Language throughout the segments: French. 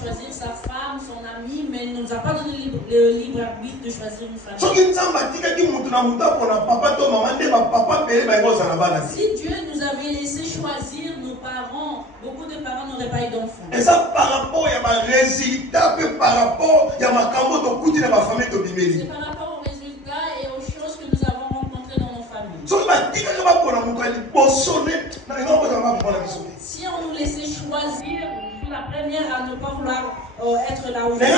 choisir sa femme, son ami, mais il ne nous a pas donné le libre arbitre de choisir une famille. Si Dieu nous avait laissé choisir nos parents, beaucoup de parents n'auraient pas eu d'enfants. Et ça par rapport à ma résultat, par rapport à ma famille. C'est par rapport aux résultats et aux choses que nous avons rencontrées dans nos familles. Si on nous laissait choisir, je suis la première à ne pas vouloir être là où je suis.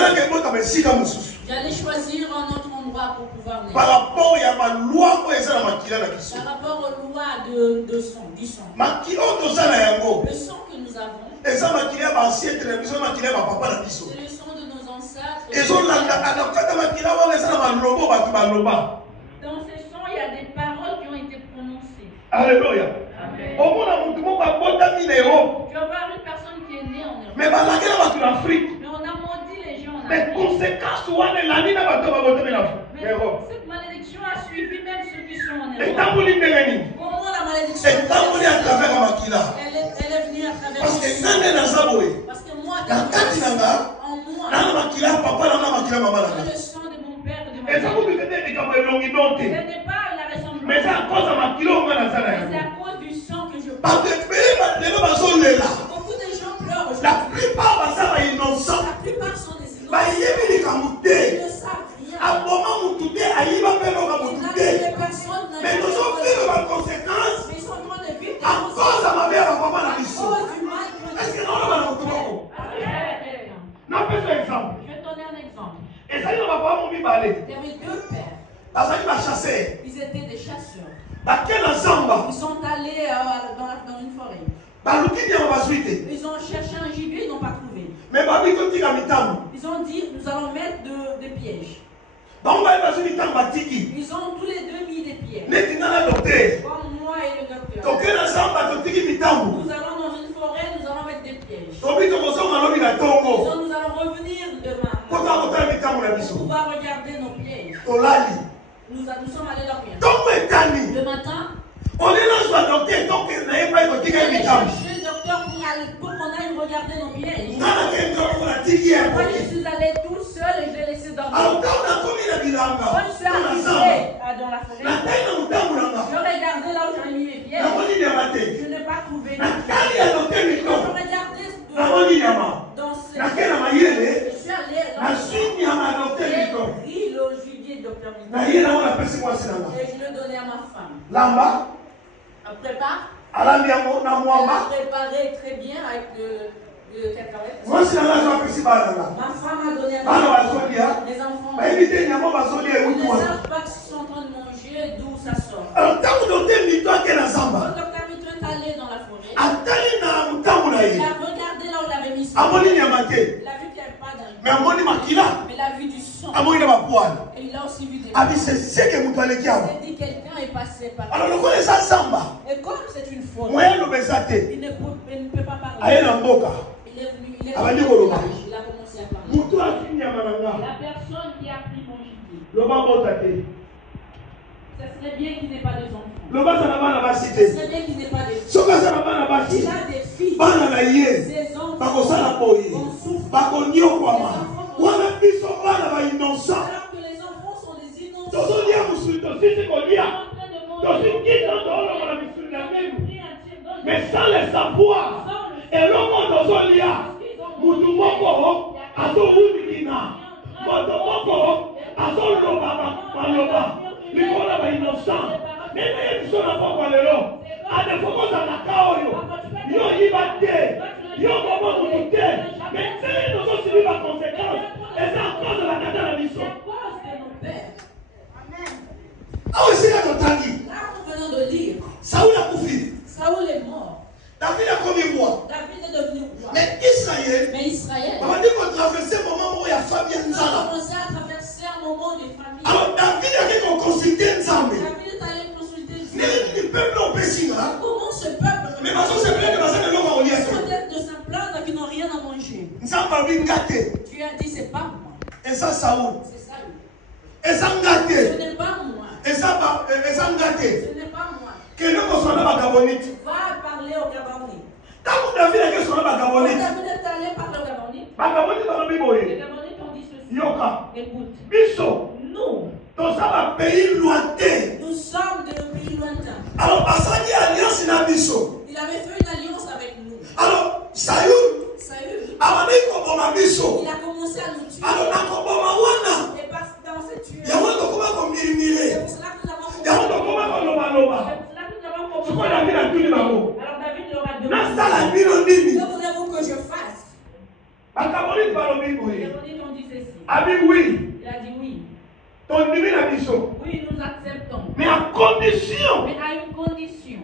J'allais choisir un autre endroit pour pouvoir naître. Par rapport à ma loi, par rapport aux lois du sang. Le sang que nous avons, c'est le sang de nos ancêtres. Dans ce sang, il y a des paroles qui ont été prononcées. Alléluia. Amen. Tu vas voir une personne qui est née en Europe. Mais on a maudit les gens en mais Afrique. conséquence, Mais cette malédiction a suivi même ceux qui sont en Europe. Comment la malédiction elle est venue à travers elle est venue à travers parce que parce que moi, en moi, le sang de mon père et de ma mère. Ce n'est pas la ressemblance. Mais c'est à cause de ma kilo, C'est à cause du sang que je parce porte. que Beaucoup de gens pleurent aujourd'hui. la plupart sont innocents. La plupart sont des innocents. Ils Ils ne savent rien. Les personnes Mais nous sommes fait de conséquences mais ils sont en train de vivre à cause de ma mère, à papa, à la cause mission. du mal qui ont Est-ce été que nous avons un Non, pas un exemple. Je vais te donner un exemple. Et ça, il ne va pas m'oublier parler. Il y avait deux pères. Parce qu'il va chasser. Ils étaient des chasseurs. Quel ensemble? Ils sont allés dans une forêt. Ils ont cherché un gibier, ils n'ont pas trouvé. Mais Ils ont dit, nous allons mettre des pièges. Ils ont tous les deux mis des pièges. Comme moi et le docteur. Nous allons dans une forêt, nous allons mettre des pièges. Nous allons revenir demain pour pouvoir regarder nos pièges. Nous sommes allés dormir. Le matin, on est là, je dois docteur, donc il n'a pas été on allait chercher le docteur pour qu'on aille regarder nos pièges. Moi, je suis allé tout seul et je l'ai laissé dormir. Quand je suis arrivé dans la forêt, je regardais là où j'avais mis mes pièges. Je n'ai pas trouvé. Je regardais dans ce... Je suis allé dans j'ai pris le gibier de Dr. Mito et je le donnais à ma femme. Elle prépare. Elle a préparé très bien avec le cacahuète. Ma femme a donné à mes enfants. Ils ne savent pas qu'ils sont en train de manger, d'où ça sort. Quand Dr. Mito est allé dans la forêt, il a regardé là où il avait mis ça. Il a vu qu'il n'y avait pas d'un. Mais il a vu du sang. Et il a aussi vu des morts. Il s'est dit quelqu'un est passé par là. Et comme c'est une faute, il ne peut pas parler. Il est venu, il a commencé à parler. La personne qui a pris mon gibier, ce serait bien qu'il n'ait pas de enfants. Ce serait bien qu'il n'ait pas de filles. Il a des filles. Ses enfants vont souffrir. Alors que les enfants sont des innocents. Ils sont en train de manger. Mais sans le savoir, et le monde Zolia, Moutoumoko, Azoulikina, Motomoko, Azoloba, Maloba, Nicola innocent. Mais ils sont là pour le lot. À des fois, ça n'a qu'à yo y va yo comment vous doutez. Mais c'est nous aussi la conséquence. Et c'est à cause de la carte de la mission. Ah oui, c'est là qu'on t'a dit. Là, nous venons de lire. Saoul a coupé. Saoul est mort. David a commis roi. David est devenu roi. Mais Israël. On va dire qu'on traversait un moment où il y a Fabien Nzala. a commencé à traverser un moment de famille. Alors David a dit qu'on consultait Nzambe. David est allé consulter Dieu. Le peuple au Pessinga. Comment ce peuple Mais parce que c'est plein de personnes qui n'ont pas oublié. peut-être de se plaindre qui n'ont rien à manger. Nzambe a dit gâté. Tu as dit c'est pas moi. Et ça Saoul. C'est ça lui. Et ça gâté. Ce n'est pas moi. Et ça gâté. Ce n'est pas moi. Que nous soit dans la Gabonite. Va parler au Gabonais. Quand David a dit son nom Quand Gabonite. David est allé parler au Gabonais. Gabonite Écoute. Biso. Nous. Dans un pays lointain. Nous sommes de pays lointains. Alors, Asani alliance na biso. Il avait fait une alliance avec nous. Alors, Saül. Saül. Il a commencé à nous tuer. Alors, et dans cette tuerie. C'est pour cela que nous avons commencé. C'est pour cela que nous avons commencé. Alors David leur a demandé. Que voulez-vous que je fasse? Les ont dit ceci. Oui. Il a dit oui. Oui, nous acceptons. Mais à condition. Mais à une condition.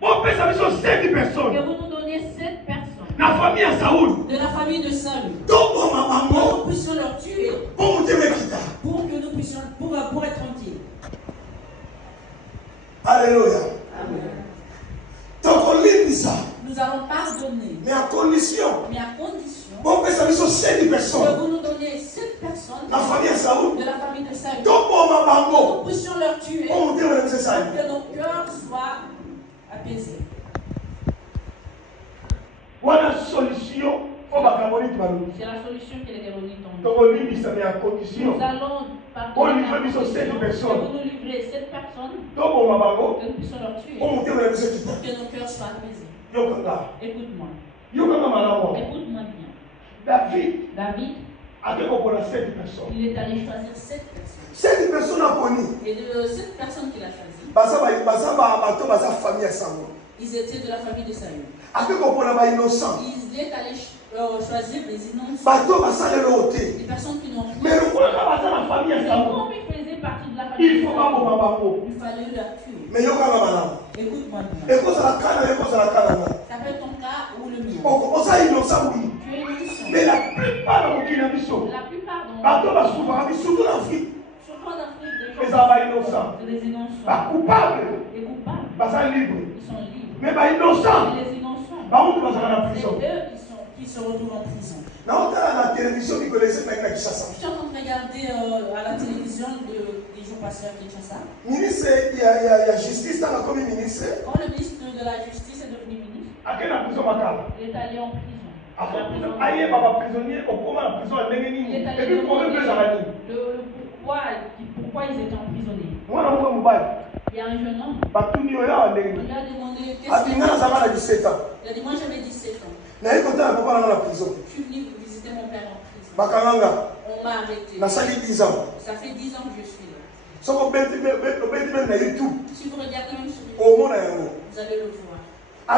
Que vous nous donniez 7 personnes. La famille à Saoul. De la famille de Saül. Pour que nous puissions leur tuer. Pour que nous puissions pour être tranquilles. Alléluia. Amen. Donc on lit ça. Nous allons pardonner. Mais à condition. Que vous nous donniez 7 personnes. La famille à Saoul. De la famille de Saül. Donc nous puissions leur tuer. Pour que nos cœurs soient apaisés. Voilà la solution. C'est la solution que les Géronites ont. Nous allons pardonner que vous nous livrez 7 personnes. Que nous puissions leur tuer. Pour que nos cœurs soient apaisés. Écoute-moi. Écoute-moi bien. David il est allé choisir 7 personnes. 7 personnes à Pony. Et de 7 personnes qu'il a choisies, ils étaient de la famille de Saül. Il est allé choisir des innocents. Des personnes qui n'ont rien. Mais comme ils faisaient partie de la famille, il fallait leur tuer. Mais écoute-moi bien. Ça peut être ton cas ou le mien. Tu es innocent. Mais la plupart de nos surtout en Afrique, surtout en Afrique, des innocents. Coupables. Les coupables. Ils sont libres. Mais innocents. les innocents. C'est eux qui se retrouvent en prison. Je suis en train de regarder à la télévision des jours passés à Kinshasa. Il y a justice dans la commune ministre. Quand le ministre de la Justice est devenu ministre, il est allé en prison. Il est allé demander pourquoi ils étaient emprisonnés. Il y a un jeune homme. Il lui a demandé qu'est-ce qu'il a dit. Il a dit moi j'avais 17 ans. Je suis venu visiter mon père en prison. On m'a arrêté. Ça fait 10 ans que je suis là. Si vous regardez même sur YouTube, vous allez le voir. Je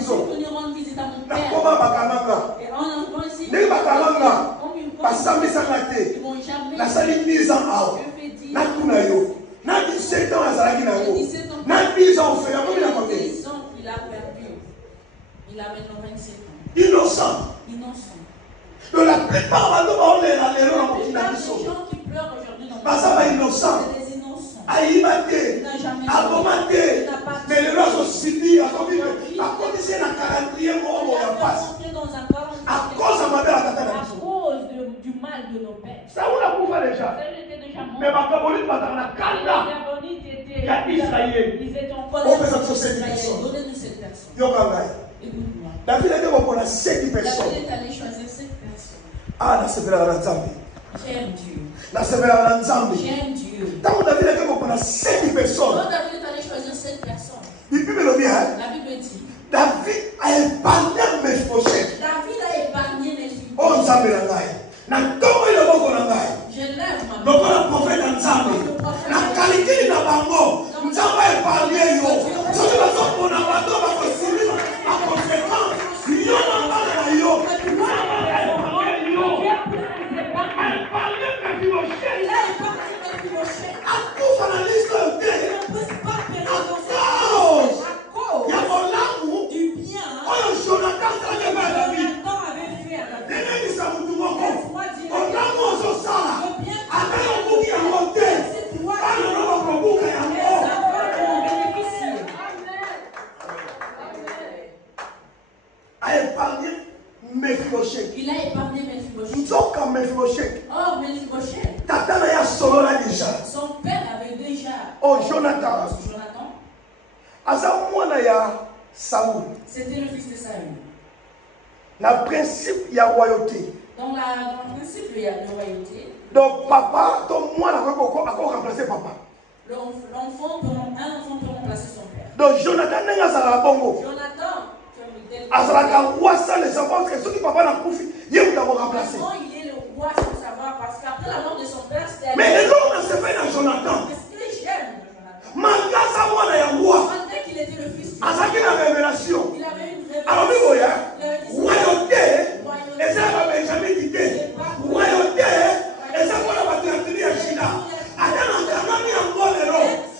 suis venu rendre visite à mon père. Et en entrant ici, ils m'ont jamais fait 10 ans. Il a perdu. Il a maintenant 27 ans. Innocent. De la plupart des gens qui pleurent aujourd'hui dans le monde, innocent. C'est des innocents. Aïmate, Il n'a jamais abomate, mais les gens sont subis à condition de 40e à cause de ma mère à cause du mal de nos pères. Ça on a couvert déjà. Mais ma caboline va dans la canda. Il y a Israël. Ils étaient en colère. Donnez-nous cette personne. Écoute-moi. David a dit qu'on a 7 personnes. David est allé choisir 7 personnes. Ah, là c'est vrai à l'ensemble. J'aime Dieu. Là c'est vrai à l'ensemble. J'aime Dieu. Tant que David a dit qu'on a 7 personnes. Quand David est allé choisir 7 personnes. La Bible dit. David a épargné Mephibosheth. David a épargné Mephibosheth. Oh, Nzambe na ngai. Na ntongo ile boko na ngai. Je lève ma main. Lokola prophète Nzambe. Na kalikili na bango. Nzambe a épargné yo. Soki bazomona bato bakosilima bakonséquence. Yo na bana na yo. Il a épargné Mephibosheth. Akufa na liste te. Ya molamu. Du bien. Oyo Jonathan avait fait à David. Laisse-moi dire. Olamu ozosala. Ata yobuki yango te. Bana na bakobuka yango. A épargné Mephibosheth. Il a épargné Mephibosheth. Nzoka Mephibosheth. Or Mephibosheth. Tata na ya solo là déjà. Son père avait déjà. Oh Jonathan. Aza mwana ya Saoul. C'était le fils de Saül. Le principe de la royauté, Dans le principe, il y a une royauté. Donc, papa, ton moi, a remplacé papa. L'enfant peut remplacer son père. Donc, Jonathan n'est pas bongo. Jonathan, les enfants, que ceux qui papa n'a pas il est remplacé. Il est le roi sans savoir, parce qu'après la mort de son père, c'était. Mais l'homme s'est fait dans Jonathan. Ce que j'aime de Jonathan. Malgré qu'il était le fils de Dieu. La révélation. Il avait une révélation. Alors, royauté, et ça va Benjamin quitter. Royauté, et ça va la batterie à China. Attends,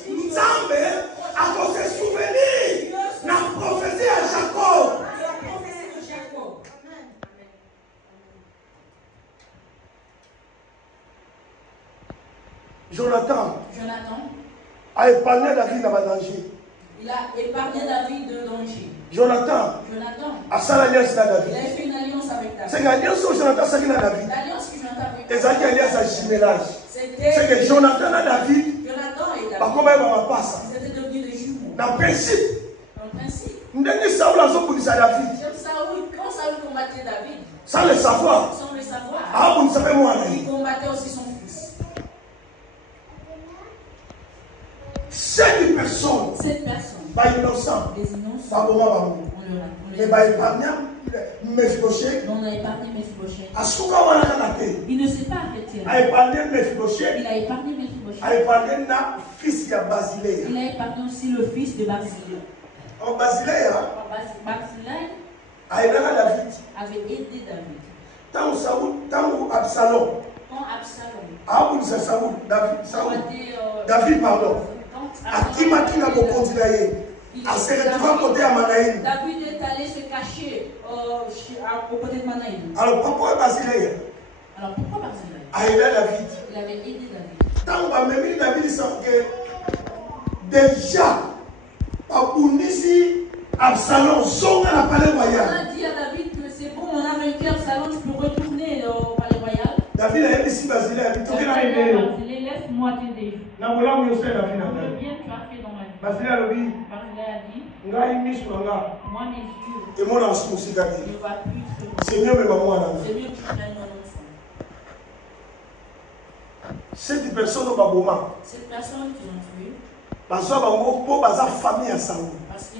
Nzambe a se souvenir de la prophétie à Jacob. Jonathan a épargné David dans le danger. Il a épargné David de danger. Jonathan a fait l'alliance avec David. Il a fait une alliance avec David. C'est l'alliance que Jonathan a fait avec David. L'alliance que Jonathan a fait avec David. C'est l'alliance à jumelage. C'est que Jonathan et David. Ils étaient devenus des jumeaux. Dans le principe. Saoul, quand Saoul combattait David, sans le savoir, il combattait aussi son fils. Cette personne, innocents, mais on a épargné Mephibosheth. Il ne s'est pas arrêté. Il a épargné Mephibosheth. Il a épargné Mephibosheth. Il a épargné fils de Basilée. Il a épargné aussi le fils de Basilée. En Basilée, Basilée avait aidé David. Tant Absalom. David, pardon. David est allé se cacher au côté de Manaïm. Alors pourquoi Basilée? Il avait aidé David. Tant David savait que déjà Absalom son à la palais royal. On a dit à David que c'est bon, on a vaincu Absalom, tu peux retourner au palais royal. David a dit Basilée, laisse-moi t'aider. Combien tu as fait dans ma vie? Basilée a dit, moi mes yeux et mon enfant aussi ne voient plus. C'est mieux même moi. C'est mieux que tu prennes mon enfant. Cette personne au Baboma. Cette personne qui ont tué. Parce que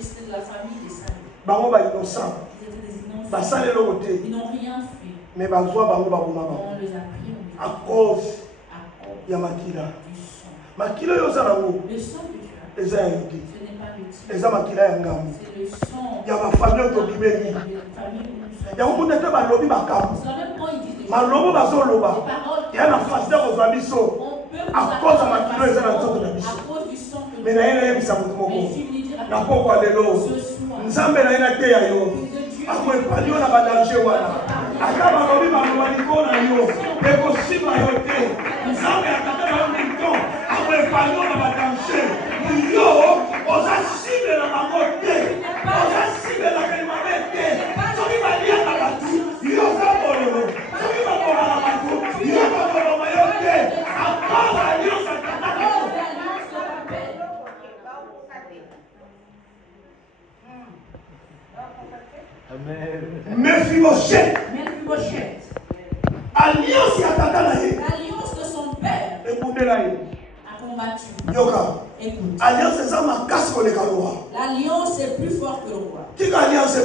c'était de la famille des Saül. Ils étaient des innocents. Ils n'ont rien fait. Mais on les a pris à cause de Makila. Makila yo za nango. Le sang que tu as. Ce n'est pas le tien. C'est le sang. Il y a ma famille autobimeli. Il y a beaucoup de gens qui lobby bakam. Malobo bazoloba. Il y a la facilité aux abisso. À cause de Makila yo za nango. Mais na yena yebisa mutu moko. Na poko alelo. Nzambe na yena te ya yo. Akoepali yo na badanger wana. Aka balobi baloba likolo na yo. Ekosima yo te. Nzambe ataka na yo minto. Akoepali yo na badanger. Yo oza cible na bango te. Oza cible na kelimame te. Soki balia na batu. Yo oza bololo. Soki bakola na batu. Yo bakoloma yo te. Akala alliance ataka na yo. Mephibosheth. Alliance L'alliance de son père a combattu. Écoute. L'alliance est plus forte que le roi. Est-ce que l'alliance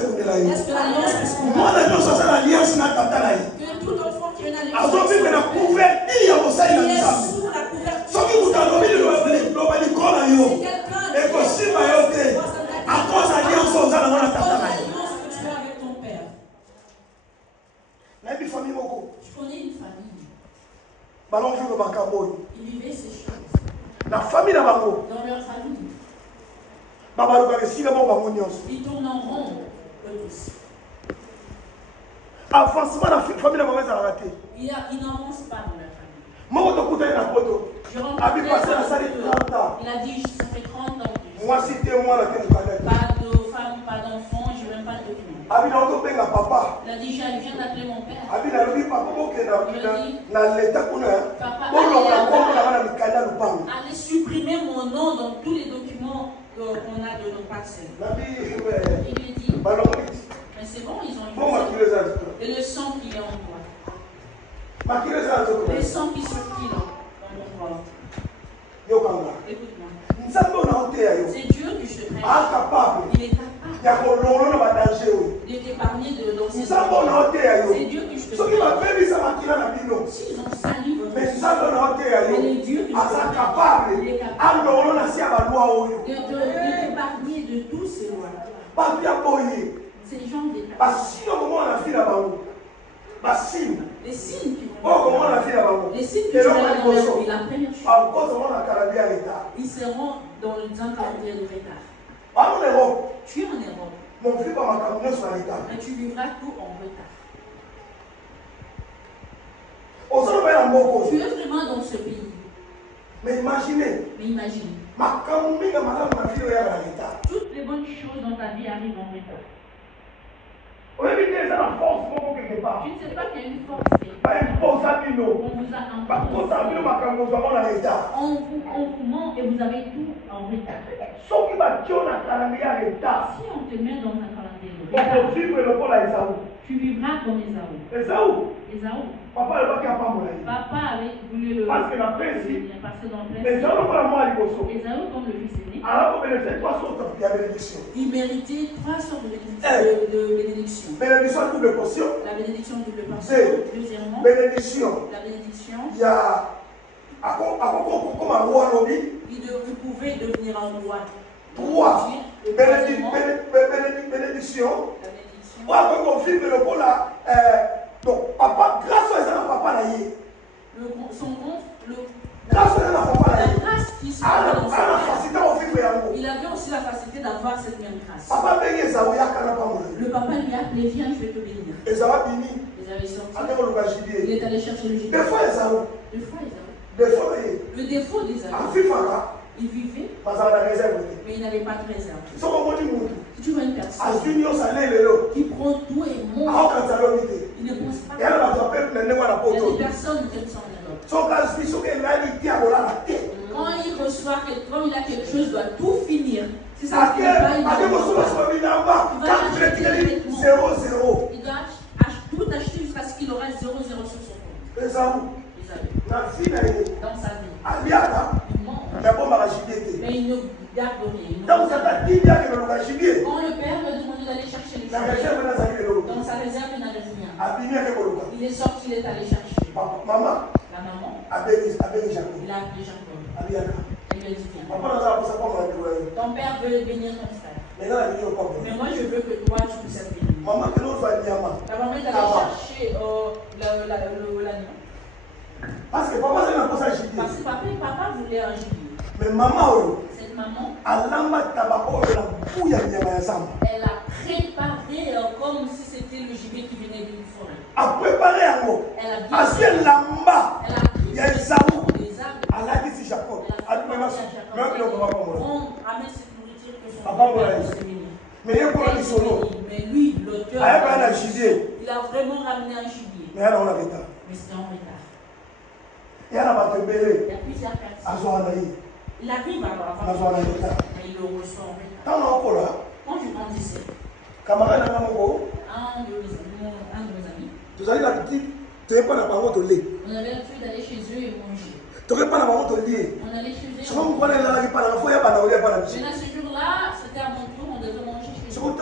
est moi que tout enfant qui est une alliance est sous la couverture je connais une famille. Ils vivaient ces choses. La famille dans leur famille. Ils tournent en rond, eux tous. Avancement la famille n'a pas raté. Ils n'avancent pas dans leur famille. Il a dit, ça fait 30 ans. Moi, c'était moi la pas de femme, pas d'enfant, je n'ai même pas de document. Il a dit, je viens d'appeler mon père. Il a dit, papa, allez supprimer mon nom dans tous les documents qu'on a de nos parcelles. Il lui dit, mais c'est bon, ils ont eu et le sang qui est en toi. Les sangs qui circulent dans mon corps. Écoute-moi. C'est Dieu que je te prête. Il est capable d'épargner dans ces choses. C'est Dieu que je te prête. S'ils ont sali votre mais les dieux que je te prête, il est capable d'épargner de tous ces lois. Ces gens d'épargner. Les signes qui vont les signes que tu verras dans la vie, la première chose, ils seront dans le calendrier de retard. Tu es en Europe, mais tu vivras tout en retard. Tu es vraiment dans ce pays. Mais imagine. Toutes les bonnes choses dans ta vie arrivent en retard. Tu ne sais pas qu'il y a une force. On vous a imposé. On vous ment et vous avez tout en retard. Si on te met dans un calendrier de retard, tu vivras comme Esaü. Papa avait voulu le parce que dans le principe, Esaü comme le fils aîné, il méritait 3 sortes de bénédictions. Bénédiction double portion. La bénédiction double portion. Deuxièmement, bénédiction. La bénédiction. Il y a comme un roi lobby. Il pouvait devenir un roi. 3. Bénédiction. Après qu'on vive le rôle là, donc papa, grâce à ça, papa là y est. Grâce à ça, papa là y est. Il avait aussi la facilité d'avoir cette même grâce. Le papa lui a appelé, viens, je vais te bénir. Ils avaient sorti. Il est allé chercher le gibier. Des fois, Esaü. Le défaut d'Esaü. Il vivait, mais il n'avait pas de réserve. Si tu vois une personne qui prend tout et monte, il ne pense pas. Il y a des personnes qui ressemblent à d'autres. Quand il reçoit, quand il a quelque chose, il doit tout finir. Si ça ne finit pas, il doit tout acheter jusqu'à ce qu'il aura 0,0 sur son compte. Dans sa vie. Mais il ne garde rien. Quand le père me demandait d'aller chercher le gibier, dans sa réserve, il n'avait rien. Il est sorti, il est allé chercher. La maman, il a appelé Jacob. Il lui a dit viens. Ton père veut bénir ton frère. Mais moi je veux que toi tu puisses être béni. La maman est allée chercher l'agneau. Parce que papa voulait un gibier. Mais maman, cette maman, elle a préparé comme si c'était le gibier qui venait d'une forêt. Elle a préparé elle a pris des arbres. Elle a dit si Jacob. Amène cette nourriture que son papa s'est béni. Mais lui, l'auteur, il a vraiment ramené un gibier. Mais c'était en retard. Il y a plusieurs personnes. Il arrive à avoir mais il le reçoit en retard. Quand je grandissais, un de mes amis, on avait l'habitude d'aller chez eux et manger. On allait chez eux. Mais là, ce jour-là, c'était à mon tour, on devait manger chez eux. Vraiment,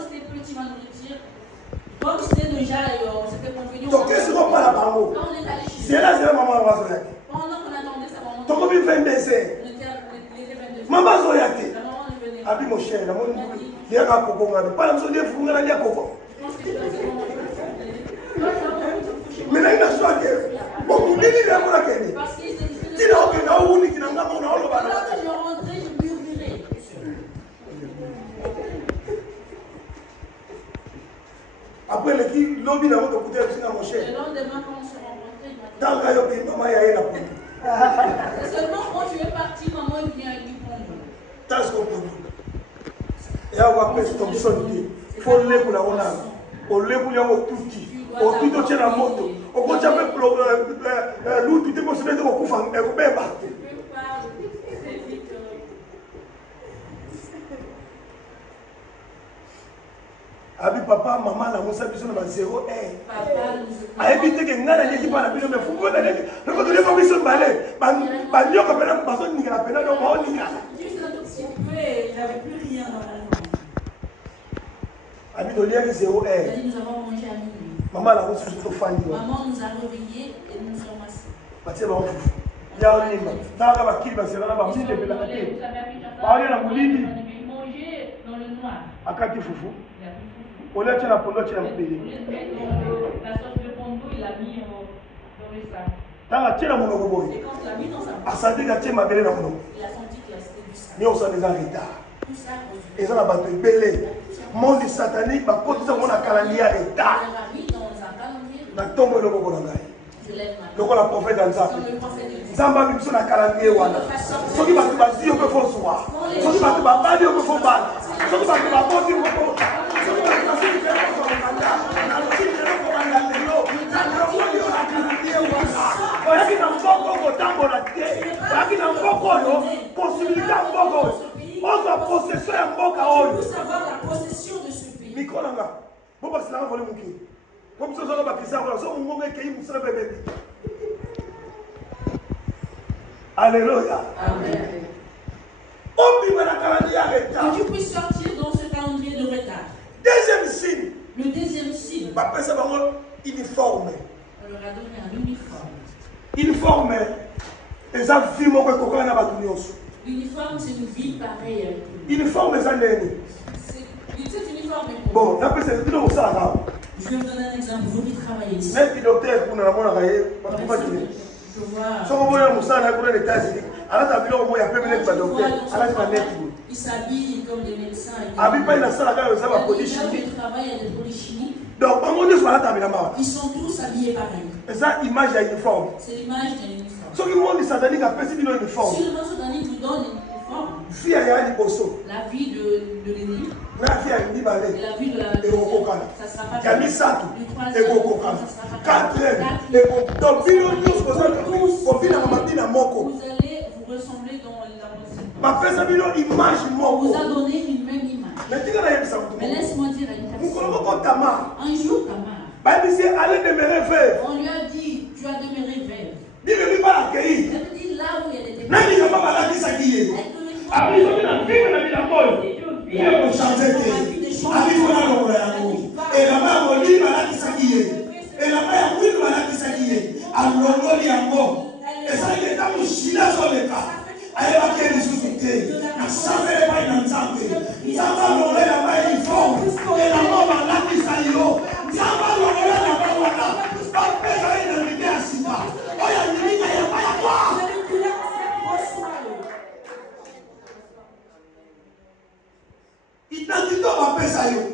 c'était petit ma nourriture. Comme c'était déjà, c'était convenu. Quand on est allé chez eux, pendant qu'on attendait sa maman, il était 22h. Maman ne venait pas. Mon cher, la maman dit, pas la maison de vous, on a dit à Kovo. Mais là, il a choisi. Bon, vous dites, il a pas la quête. Parce qu'il s'est dit, il a rentré, je murmurais. Après, le lobby n'a pas coûté le mon cher. Le lendemain, quand on se rencontrait, seulement quand tu es parti, maman est venue avec du prendre. T'as ce qu'on peut. Et à voir que c'est ton son idée. Il faut le pour la honneur. Au lait pour la tout qui. Au tout au tien la moto. Au quand j'avais l'autre, tu t'es mentionné de beaucoup de femmes. Elle vous met pas. Abi papa, maman, la moussa, biso na 0 a évité que ngana n'était pas la biso mais faut qu'on allait. Le côté de biso balé. Ba nyo ka pena baso ni la pena donc on ni la. J'avais plus rien dans la journée. Abi do lien 0 Nous avons mangé à minuit. Maman la moussa surtout fan. Maman nous a réveillés et nous sommes assis. Batie ba ofu. Ya onimba. Tanga ba kili ba sera ba mtinde pela kate. Ba oli na mulindi. Manger dans le noir. Akati fufu. On a la pondo tient la pili. La sauce de pondo, il l'a mis dans le sac. Tanga tient mon bobo. Et quand il l'a mis dans sa bouche, asante ka tient ma belle na mon. il a senti qu'il restait du sang. Mais on s'en est en retard. Tout ça Et ça la batte belé. Monde satanique ba kotisa mona calendrier en retard. on l'a mis dans un calendrier. Na tombe le bobo na ngai. Je lève ma main. Loko la prophète dans ça. Comme le prophète de Dieu. Zamba biso na calendrier wana. Soki ba ba dio pe fo soir. Soki ba ba ba dio pe fo ba. Soki ba ba bo dio pe fo. Soki ba ba dio pe fo kanda. Na soki pe fo kanda lelo. Na loko dio na calendrier wana. Oyaki na mboko ko tambola te. Oyaki na mboko yo possibilité mboko. Oza possession ya mboka oyo. Pour savoir la possession de ce pays. Mikolanga. Bo ba sila vole muki. Bo biso zo ba kisa ko so mungo ke yi musala bebe. Alléluia. Amen. Que tu puisses sortir dans ce calendrier de retard. Deuxième signe. Le deuxième signe. On leur a donné un uniforme. Uniforme. L'uniforme, c'est une vie pareille à tout. Uniforme, c'est Cet uniforme est bon, je vais vous donner un exemple. Vous qui travaillez ici. Je vois. Ils s'habillent comme des médecins. Ils travaillent à des produits chimiques. Donc, ils sont tous habillés pareil. C'est l'image d'un uniforme. C'est l'image d'un uniforme. Si le monde satanique a fait une uniforme, si le monde satanique vous donne une uniforme, la vie de l'ennemi, et la vie de la ça sera pas le troisième, ça sera pas vous allez vous ressembler dans la on vous a donné une même image. Mais laisse-moi dire à une personne, un jour Tamar, on lui a dit, tu as demeuré veuve. Elle me dit là où il y a des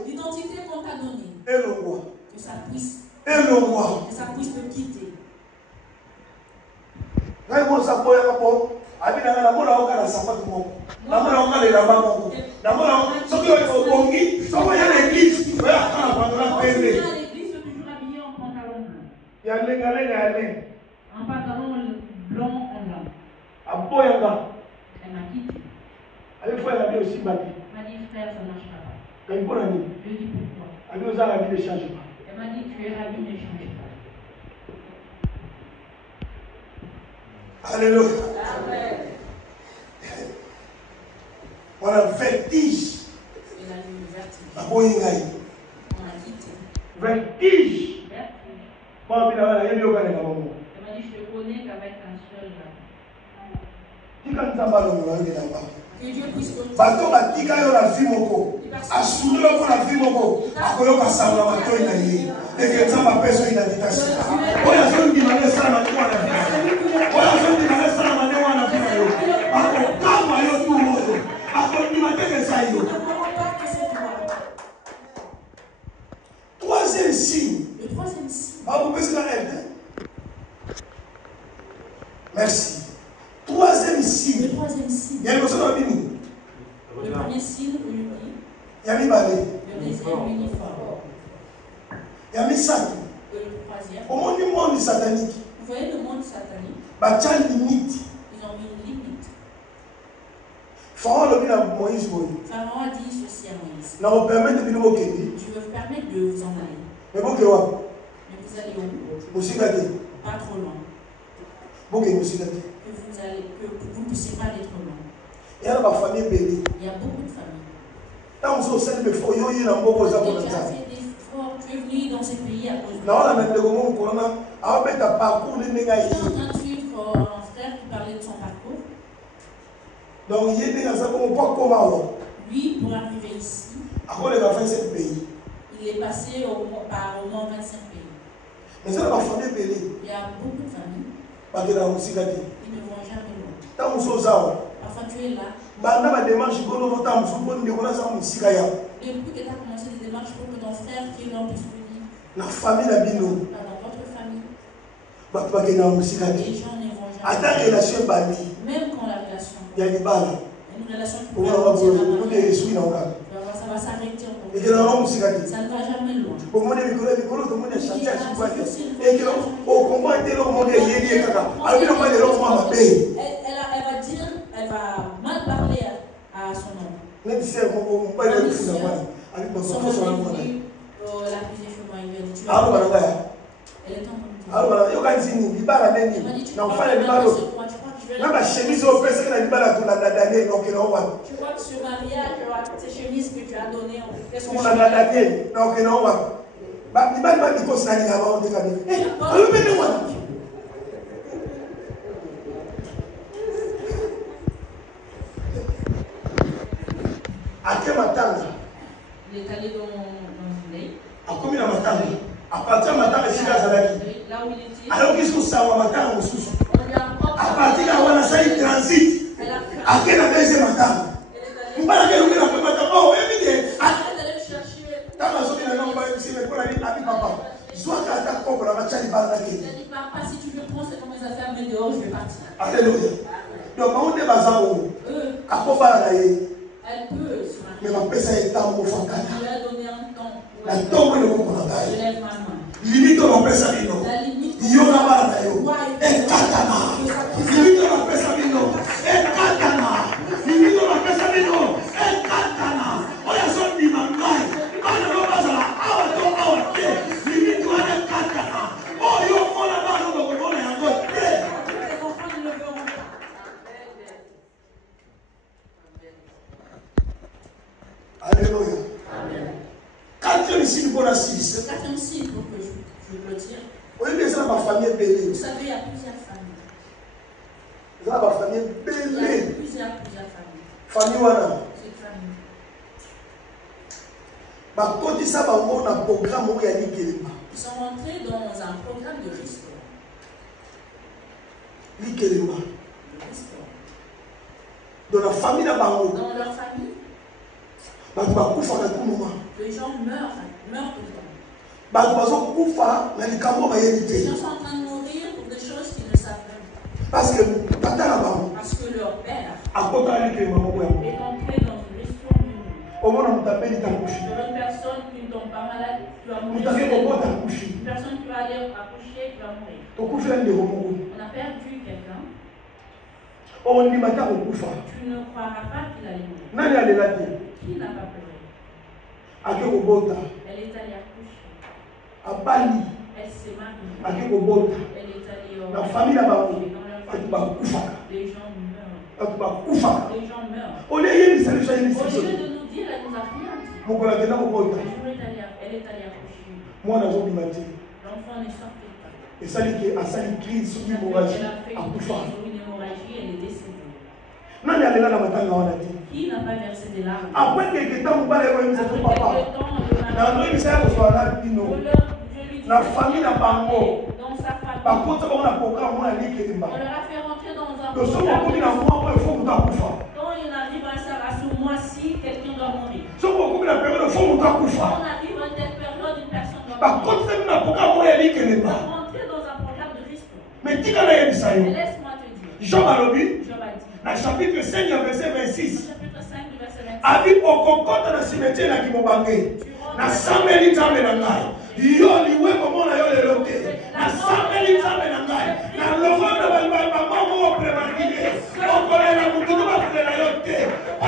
l'identité qu'on t'a donnée, que ça puisse te quitter. Un pantalon blanc en blanc. Elle m'a quitté. Elle m'a dit frère, ça ne marche pas. Je lui ai dit pourquoi. Elle m'a dit tu es ravi, ne change pas. Alléluia. Amen. On a vertige. Elle a eu le vertige. On a quitté. Vertige. Elle m'a dit je te connais qu'avec un seul là. Que Dieu puisse continuer. Bato batika yo la vie moko. Asundelo ko la vie moko. Akoyoka sangla matoi na ye. Eke nzamba peso inaditasi. Oya zondi mane sana kwa na vie. Oya zondi mane sana mane wana vie yo. Ako kama yo tu moyo. Ako ni mateke sa yo. Troisième signe. Le troisième signe. Ah, vous pouvez la aide. Merci. Troisième signe. Le troisième signe. Il y a une personne à venir. Le premier signe, uni. Il y a mis balai. Le deuxième, uniforme. Il y a mis sac. Et le troisième. Au monde satanique. Vous voyez le monde satanique. Bah, tiens limite. Ils ont mis une limite. Pharaon a dit ceci à Moïse. Je veux permettre de vous en aller. Mais vous allez où? Pas trop loin. Que vous ne puissiez pas aller trop loin. Il y a beaucoup de familles. Tu as fait des efforts, tu es venu dans ces pays à cause de toi. Tu es en train de suivre un frère qui parlait de son parcours. Donc, lui, pour arriver ici, il est passé par au moins 25 pays. Il y a beaucoup de familles. Ils ne vont jamais loin. Parfois, tu es là. Depuis que tu as commencé des démarches pour que ton frère qui est là puisse venir. Dans votre famille. Les gens ne vont jamais. Même quand la relation. Une relation qui peut ça va s'arrêter encore. Ça ne va jamais loin. Elle va mal parler à son homme. Son fils est venu l'accusé chez moi. Il lui a dit, tu vas elle est en train de dire. Tu crois que ce mariage, ces chemises que tu as données, qu'est-ce que tu as il est allé dans l'île. À partir de matin, là où il était. Alors qu'est-ce que ça va matin au sous? À partir de là, on a ça il transite. À quel deuxième matin? On va aller au matin. Oh, oui, bien. Allez chercher. Dans la zone de la langue, c'est le pour aller à papa. Soit qu'à ta propre la machine il va Il a dit papa, si tu veux prendre c'est comme mes affaires, mais dehors je vais partir. Alléluia. Donc quand on est basé à quoi elle peut se marier. Mais ma pèse est temps pour faire caca. Il lui a donné un temps. La tombe de mon je lève ma main. Limite on appelle ça vino. Yoga bala yo. Et katana. Limite on appelle ça vino. Et katana. Limite on appelle ça vino. Et katana. On a son dimangai. Quand on va ça là, limite on a katana. Oh yo on a pas le on est en mode. Alléluia. Quatrième signe pour la 6. Le quatrième signe pour que je peux dire. Oui, mais ça, ma famille est belle. Vous savez, il y a plusieurs familles. Ça, ma famille est belle. Il y a plusieurs familles. Famille wana. Cette famille. Ma côté ça va avoir un programme où il y a des Likelema. Ils sont rentrés dans un programme de restauration. Likelema. Dans la famille là-bas. Dans leur famille. Les gens meurent tout le temps. Les gens sont en train de mourir pour des choses qu'ils ne savent pas. Parce que leur père est entré dans une restauration. Une personne qui ne tombe pas malade, tu vas mourir. Une personne qui va aller accoucher, tu vas mourir. On a perdu quelqu'un. Tu ne croiras pas qu'il allait mourir. Qui n'a pas pleuré? Elle est allée accoucher. Elle s'est mariée. Elle est allée dans la famille là-bas. Les gens meurent. Les gens meurent. Au lieu de nous dire, elle nous a rien dit. Elle est allée accoucher. L'enfant n'est sorti pas. Et ça dit qu'elle a fait une hémorragie. Elle est décédée. Qui n'a pas versé des larmes? Après quelques temps, on va aller voir papa. La famille n'a pas mort. Par contre, on a un programme, on a dit qu'il on leur a fait rentrer dans un programme. Quand il arrive à ce mois-ci, quelqu'un doit mourir. Quand on arrive à une telle période, une personne doit mourir. On va rentrer dans un programme de risque. Mais laisse-moi te dire. Job a dit. Dans le chapitre 5, verset 26. A dit au cocotte dans le cimetière là qui m'a banqué. Na sameli tambe na ngai. Yo liwe komona yo le lote. Na sameli tambe na ngai. Na longo na balba mama mo premarqué. O kola na mutu ba kola yote. O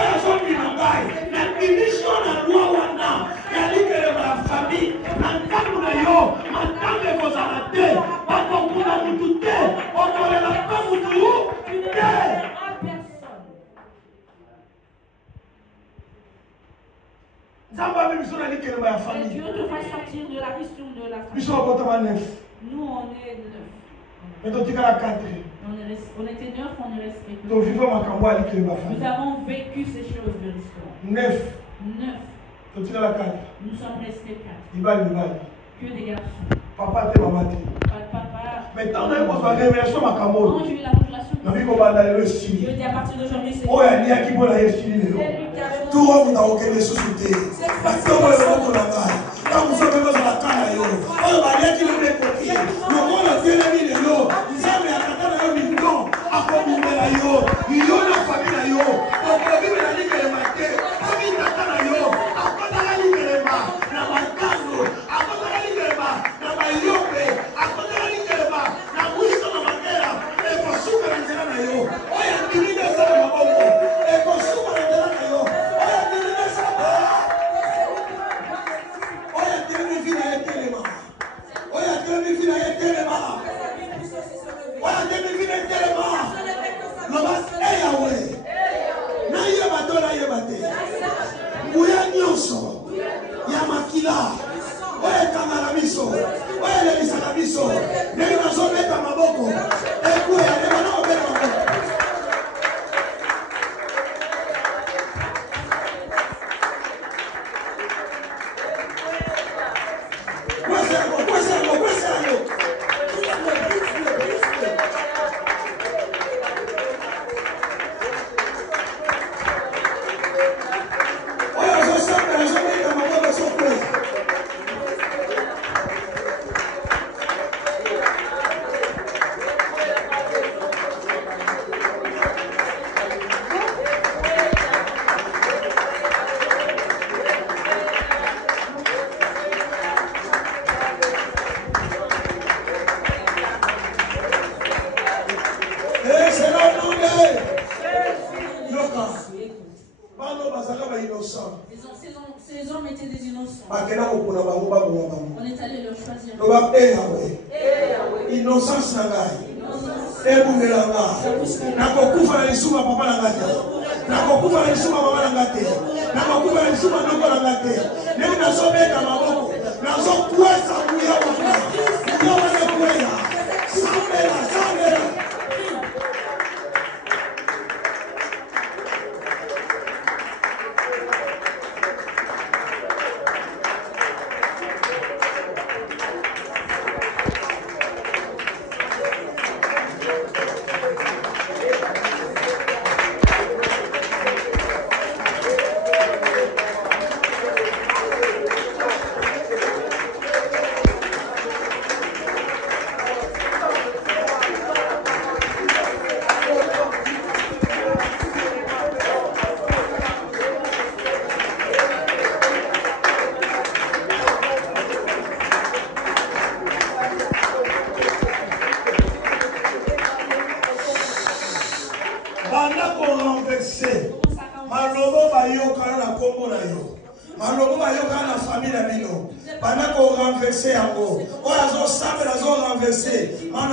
Que Dieu te fasse sortir de la question de la famille. Nous, on est neuf. On était neuf, on est resté. Nous avons vécu ces choses de l'histoire. Neuf. Nous sommes restés 4. Que des garçons. Papa te maman te. Papa. Mais tant que vous avez révélation ma camote. Quand j'ai eu la révélation. Je dis à partir d'aujourd'hui c'est. Oh, il y a qui peut la réussir. Tout le monde a aucun ressuscité. Parce que vous avez beaucoup d'argent. Quand vous avez besoin de la canne, oh, il y a qui le met côté. Le monde a bien mis les lots. Vous avez à la canne, million. À quoi vous mettez la yo. Il y a la famille la yo. Donc la vie la ligue est marquée. Famille la canne yo. À quoi la ligue est marquée. La marquage. À quoi la ligue est marquée. La maillotée. À quoi la ligue est marquée. La bouche de la marquera. Et pour souper la canne yo. Oh, il y a qui vient de ça de ma bobo. Et pour souper la canne yo. Oh, il y a qui vient de ça. Oh, il y a qui vient de finir avec téléma. Oh, il y a qui vient de finir avec téléma. Oh, il y a qui vient de finir avec téléma. Lobas, eh Yahweh. Na yeba to na yeba te. Nguya nyonso. Ya makila. Oye kamara biso. Oye lebisa na biso. Neli nazo beta maboko. Ekuya leba na obeta maboko. Ces hommes étaient des innocents. On est allé leur choisir. Innocence ebungelanga nakokufa na lisuma papa na ngate nakokufa na lisuma mama na ngate nakokufa na lisuma ndoko na ngate neni nazobeta maboko nazokwesa kuya wana kuya wana kuya sambela renverser.